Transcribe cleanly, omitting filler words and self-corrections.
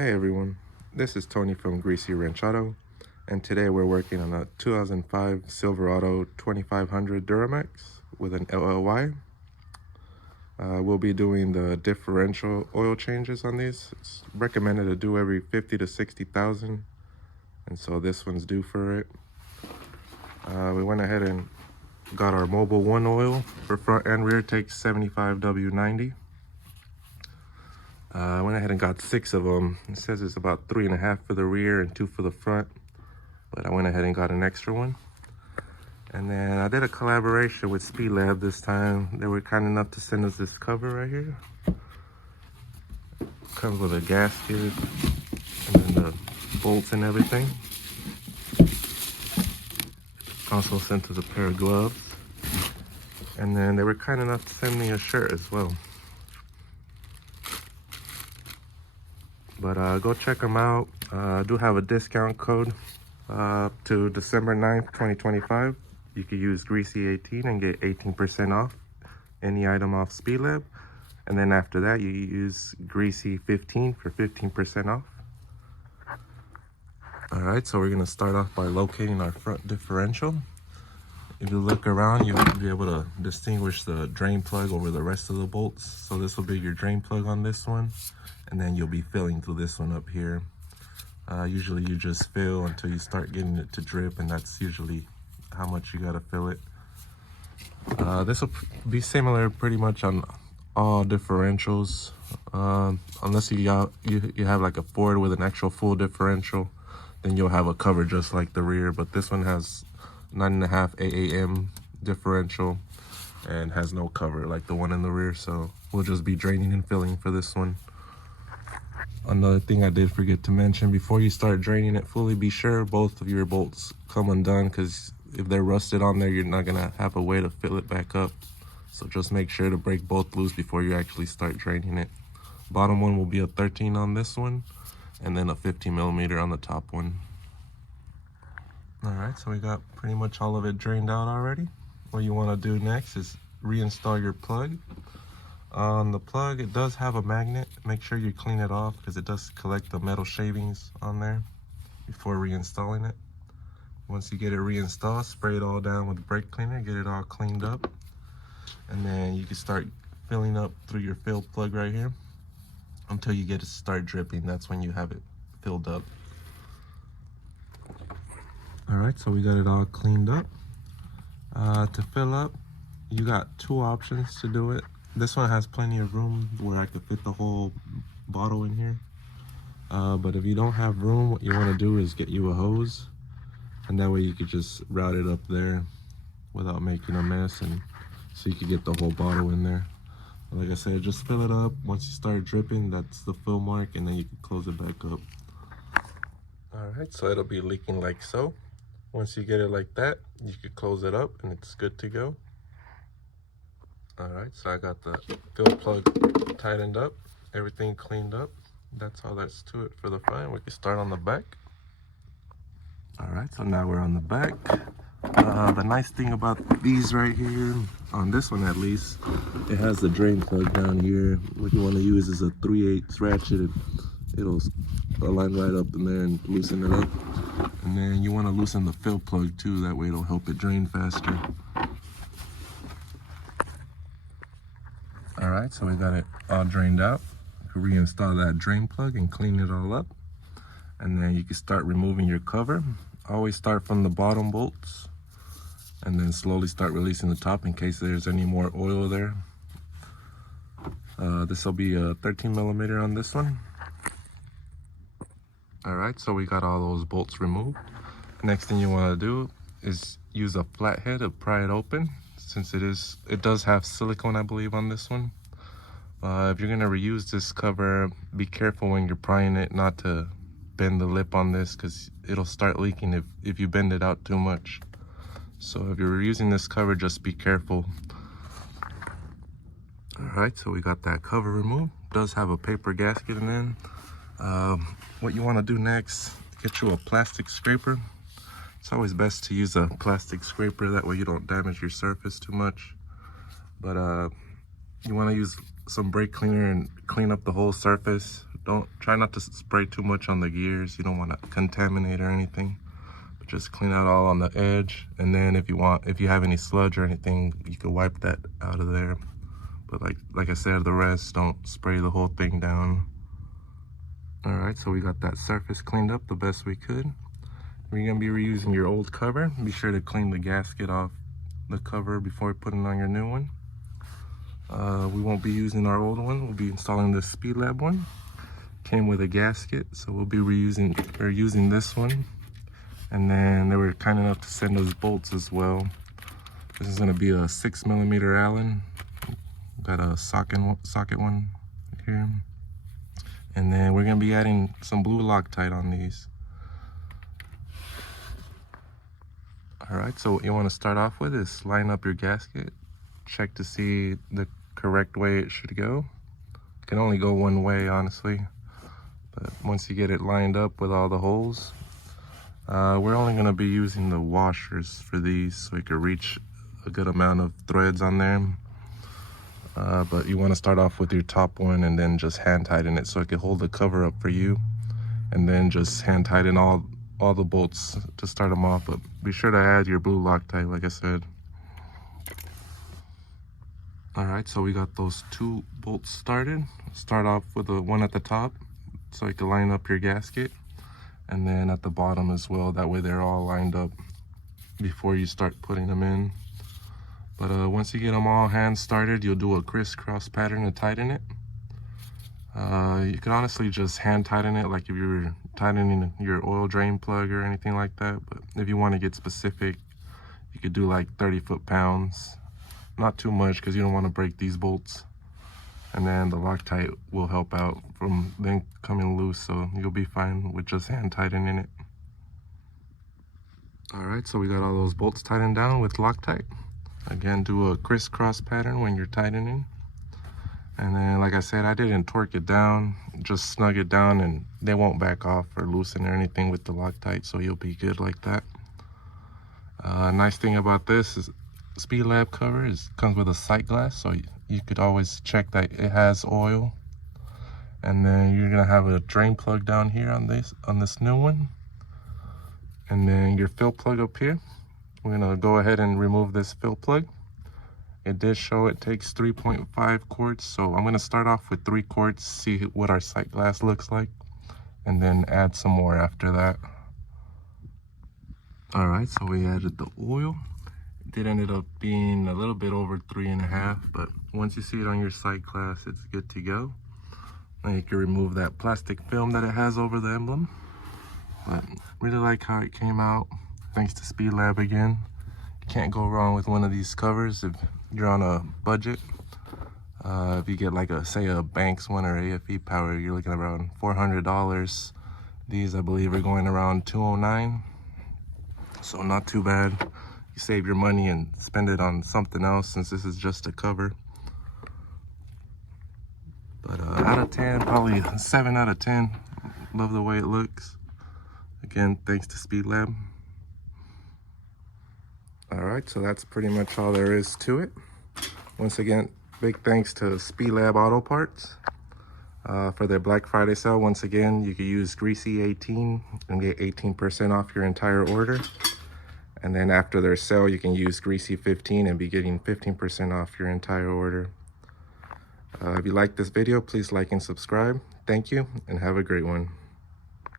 Hey everyone, this is Tony from Greasy Wrench Auto, and today we're working on a 2005 Silverado 2500 Duramax with an LLY. We'll be doing the differential oil changes on these. It's recommended to do every 50 to 60,000, and so this one's due for it. We went ahead and got our Mobile 1 oil for front and rear, takes 75 W90. I went ahead and got 6 of them. It says it's about 3.5 for the rear and 2 for the front, but I went ahead and got an extra one. And then I did a collaboration with SPELAB this time. They were kind enough to send us this cover right here. Comes with a gasket and then the bolts and everything. Also sent us a pair of gloves. And then they were kind enough to send me a shirt as well. But go check them out. I do have a discount code to December 9th, 2025. You could use Greasy18 and get 18% off any item off SPELAB. And then after that, you use Greasy15 for 15% off. All right, so we're gonna start off by locating our front differential. If you look around, you'll be able to distinguish the drain plug over the rest of the bolts. So this will be your drain plug on this one. And then you'll be filling through this one up here. Usually you just fill until you start getting it to drip, and that's usually how much you gotta fill it. This will be similar pretty much on all differentials, unless you have like a Ford with an actual full differential, then you'll have a cover just like the rear. But this one has 9.5 AAM differential and has no cover like the one in the rear, so we'll just be draining and filling for this one. Another thing I did forget to mention, before you start draining it fully, be sure both of your bolts come undone, because if they're rusted on there, you're not gonna have a way to fill it back up. So just make sure to break both loose before you actually start draining it. Bottom one will be a 13 on this one, and then a 50mm on the top one. All right, so we got pretty much all of it drained out already. What you wanna do next is reinstall your plug. On the plug, it does have a magnet. Make sure you clean it off because it does collect the metal shavings on there before reinstalling it. Once you get it reinstalled, spray it all down with brake cleaner, get it all cleaned up. And then you can start filling up through your fill plug right here until you get it to start dripping. That's when you have it filled up. All right, so we got it all cleaned up. To fill up, you got 2 options to do it. This one has plenty of room where I could fit the whole bottle in here. But if you don't have room, what you want to do is get you a hose, and that way you could just route it up there without making a mess, and so you could get the whole bottle in there. Like I said, just fill it up. Once you start dripping, that's the fill mark, and then you can close it back up. All right, so it'll be leaking like so. Once you get it like that, you can close it up and it's good to go. All right, so I got the fill plug tightened up, everything cleaned up. That's all that's to it for the front. We can start on the back. All right, so now we're on the back. The nice thing about these right here, on this one at least, it has the drain plug down here. What you want to use is a 3/8 ratchet. It'll align right up in there and loosen it up. And then you want to loosen the fill plug too, that way it'll help it drain faster. All right, so we got it all drained out. Reinstall that drain plug and clean it all up. And then you can start removing your cover. Always start from the bottom bolts and then slowly start releasing the top in case there's any more oil there. This will be a 13mm on this one. All right, so we got all those bolts removed. Next thing you want to do is use a flathead to pry it open, since it does have silicone, I believe, on this one. If you're gonna reuse this cover, be careful when you're prying it not to bend the lip on this, because it'll start leaking if you bend it out too much. So if you're using this cover, just be careful. All right, so we got that cover removed. It does have a paper gasket in it. What you want to do next, get you a plastic scraper. It's always best to use a plastic scraper, that way you don't damage your surface too much. But you want to use some brake cleaner and clean up the whole surface. Don't try not to spray too much on the gears. You don't want to contaminate or anything, but just clean out all on the edge. And then if you have any sludge or anything, you can wipe that out of there. But like I said, the rest, don't spray the whole thing down. All right, so we got that surface cleaned up the best we could. We're gonna be reusing your old cover. Be sure to clean the gasket off the cover before putting on your new one. We won't be using our old one. We'll be installing the SPELAB one. Came with a gasket, so we'll be using this one. And then they were kind enough to send us bolts as well. This is gonna be a 6mm Allen. Got a socket one here. And then we're gonna be adding some blue Loctite on these. All right, so what you wanna start off with is line up your gasket. Check to see the correct way it should go. It can only go one way, honestly. But once you get it lined up with all the holes, we're only gonna be using the washers for these so we can reach a good amount of threads on there. But you wanna start off with your top one and then just hand tighten it so it can hold the cover up for you. And then just hand tighten all the bolts to start them off. But be sure to add your blue Loctite, like I said. All right, so we got those 2 bolts started. Start off with the one at the top so you can line up your gasket, and then at the bottom as well. That way they're all lined up before you start putting them in. But once you get them all hand started, you'll do a crisscross pattern to tighten it. You can honestly just hand tighten it like if you were tightening your oil drain plug or anything like that. But if you want to get specific, you could do like 30 foot-pounds. Not too much because you don't want to break these bolts. And then the Loctite will help out from them coming loose, so you'll be fine with just hand tightening it. All right, so we got all those bolts tightened down with Loctite. Again, do a crisscross pattern when you're tightening. And then, like I said, I didn't torque it down, just snug it down, and they won't back off or loosen or anything with the Loctite, so you'll be good like that. Nice thing about this is SPELAB cover comes with a sight glass, so you could always check that it has oil. And then you're gonna have a drain plug down here on this new one, and then your fill plug up here. We're gonna go ahead and remove this fill plug. It did show it takes 3.5 quarts, so I'm gonna start off with 3 quarts, see what our sight glass looks like, and then add some more after that. All right, so we added the oil. It did ended up being a little bit over 3.5, but once you see it on your sight glass, it's good to go. Now you can remove that plastic film that it has over the emblem. But really like how it came out. Thanks to SPELAB again. You can't go wrong with one of these covers if you're on a budget. If you get like say a Banks one or AFE Power, you're looking around $400. These I believe are going around $209. So not too bad. You save your money and spend it on something else since this is just a cover. But out of 10, probably a 7 out of 10. Love the way it looks. Again, thanks to SPELAB. All right, so that's pretty much all there is to it. Once again, big thanks to SPELAB Auto Parts for their Black Friday sale. Once again, you can use Greasy18 and get 18% off your entire order. And then after their sale, you can use Greasy15 and be getting 15% off your entire order. If you like this video, please like and subscribe. Thank you, and have a great one.